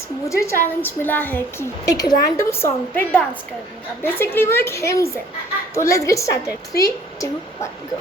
Guys, मुझे challenge मिला है कि एक रैंडम सॉन्ग पे डांस करने का। बेसिकली वो एक हिम्स है। तो लेट्स गेट स्टार्टेड। 3, 2, 1 गो।